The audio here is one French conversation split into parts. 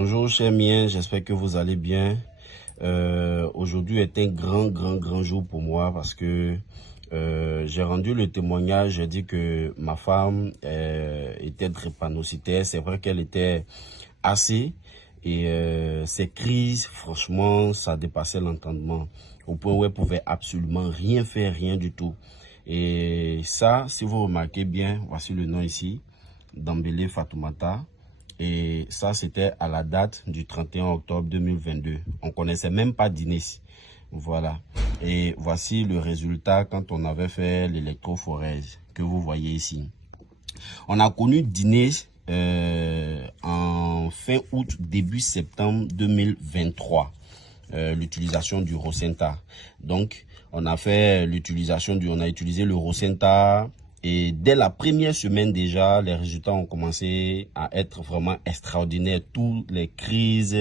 Bonjour chers miens, j'espère que vous allez bien. Aujourd'hui est un grand jour pour moi parce que j'ai rendu le témoignage. J'ai dit que ma femme était drépanocytaire. C'est vrai qu'elle était assez et ces crises, franchement, ça dépassait l'entendement au point où elle pouvait absolument rien faire, rien du tout. Et ça, si vous remarquez bien, voici le nom ici, Dembélé Fatoumata. Et ça, c'était à la date du 31 octobre 2022. On connaissait même pas d'Inès. Voilà. Et voici le résultat quand on avait fait l'électrophorèse que vous voyez ici. On a connu d'Inès en fin août, début septembre 2023. L'utilisation du Rosenta. Donc, on a fait on a utilisé le Rosenta. Et dès la première semaine déjà, les résultats ont commencé à être vraiment extraordinaires. Toutes les crises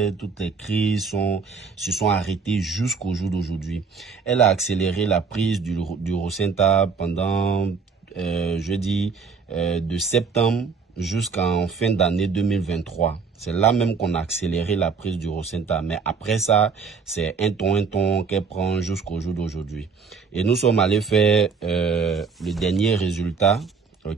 se sont arrêtées jusqu'au jour d'aujourd'hui. Elle a accéléré la prise du Rosenta pendant, de septembre jusqu'en fin d'année 2023. C'est là même qu'on a accéléré la prise du Rosenta. Mais après ça, c'est un ton qu'elle prend jusqu'au jour d'aujourd'hui. Et nous sommes allés faire le dernier résultat,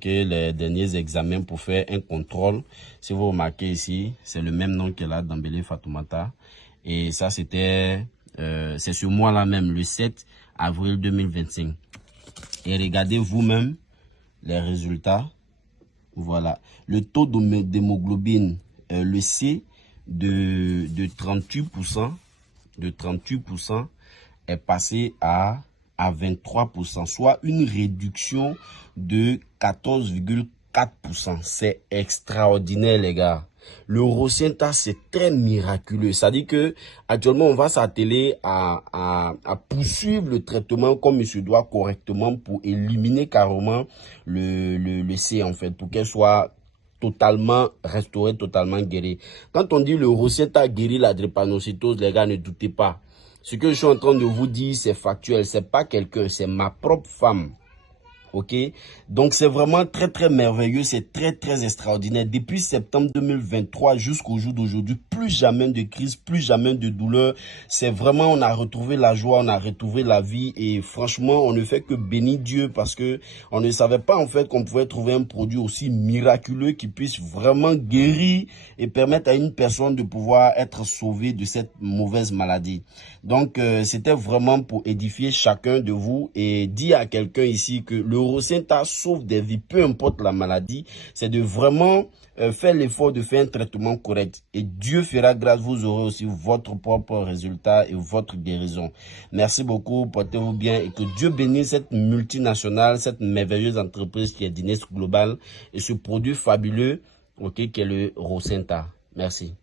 les derniers examens pour faire un contrôle. Si vous remarquez ici, c'est le même nom qu'elle a, Dembélé Fatoumata. Et ça, c'est ce mois-là même, le 7 avril 2025. Et regardez vous-même les résultats. Voilà, le taux d'hémoglobine, le C de 38%, est passé à 23%, soit une réduction de 14,4%. C'est extraordinaire, les gars. Le Rosenta, c'est très miraculeux. Ça dit que actuellement, on va s'atteler à poursuivre le traitement comme il se doit correctement pour éliminer carrément le C, en fait, pour qu'elle soit totalement restaurée, totalement guérie. Quand on dit le Rosenta guérit la drépanocytose, les gars, ne doutez pas. Ce que je suis en train de vous dire, c'est factuel. C'est pas quelqu'un, c'est ma propre femme. Ok, donc c'est vraiment très merveilleux, c'est très extraordinaire. Depuis septembre 2023 jusqu'au jour d'aujourd'hui, plus jamais de crise, plus jamais de douleur. C'est vraiment, on a retrouvé la joie, on a retrouvé la vie et franchement, on ne fait que bénir Dieu parce que on ne savait pas en fait qu'on pouvait trouver un produit aussi miraculeux qui puisse vraiment guérir et permettre à une personne de pouvoir être sauvée de cette mauvaise maladie. Donc c'était vraiment pour édifier chacun de vous et dire à quelqu'un ici que le Rosenta sauve des vies, peu importe la maladie. C'est de vraiment faire l'effort de faire un traitement correct. Et Dieu fera grâce, vous aurez aussi votre propre résultat et votre guérison. Merci beaucoup, portez-vous bien et que Dieu bénisse cette multinationale, cette merveilleuse entreprise qui est d'Inès Global et ce produit fabuleux qui est le Rosenta. Merci.